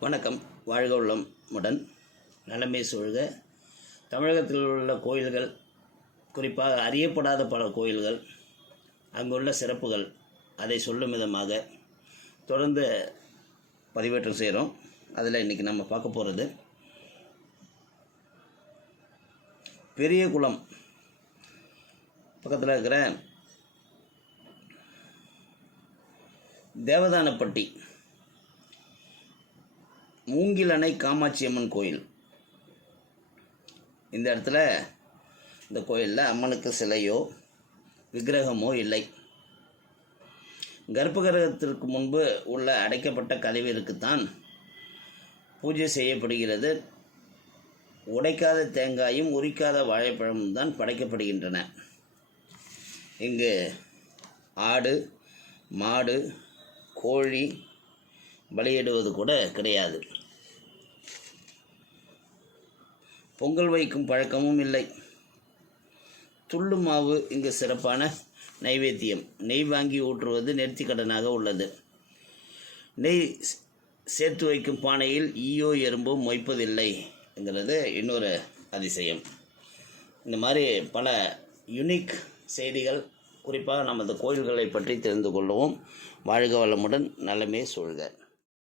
வணக்கம். வாழ்க உள்ளமுடன் நலமே சொல்க தமிழகத்தில் உள்ள கோயில்கள் குறிப்பாக அறியப்படாத பல கோயில்கள் அங்குள்ள சிறப்புகள் அதை சொல்லும் விதமாக தொடர்ந்து பதிவேற்றம் செய்கிறோம். அதில் இன்றைக்கி நம்ம பார்க்க போகிறது பெரிய குளம். பக்கத்தில் இருக்கிற தேவதானப்பட்டி. மூங்கில் அணை காமாட்சி அம்மன் கோயில். இந்த இடத்துல இந்த கோயிலில் அம்மனுக்கு சிலையோ விக்கிரகமோ இல்லை. கர்ப்பகிரகத்திற்கு முன்பு உள்ள அடைக்கப்பட்ட கதவிற்குத்தான் பூஜை செய்யப்படுகிறது. உடைக்காத தேங்காயும் உரிக்காத வாழைப்பழமும் தான் படைக்கப்படுகின்றன. இங்கு ஆடு மாடு கோழி பலியிடுவது கூட கிடையாது. பொங்கல் வைக்கும் பழக்கமும் இல்லை. துள்ளு மாவு இங்கு சிறப்பான நைவேத்தியம். நெய் வாங்கி ஊற்றுவது நேர்த்திக்கடனாக உள்ளது. நெய் சேர்த்து வைக்கும் பானையில் ஈயோ எறும்போ மொய்ப்பதில்லை என்கிறது இன்னொரு அதிசயம். இந்த மாதிரி பல யுனிக் செய்திகள் குறிப்பாக நமது கோயில்களை பற்றி தெரிந்து கொள்ளவும். வாழ்க வளமுடன் நலமே சூழ்க.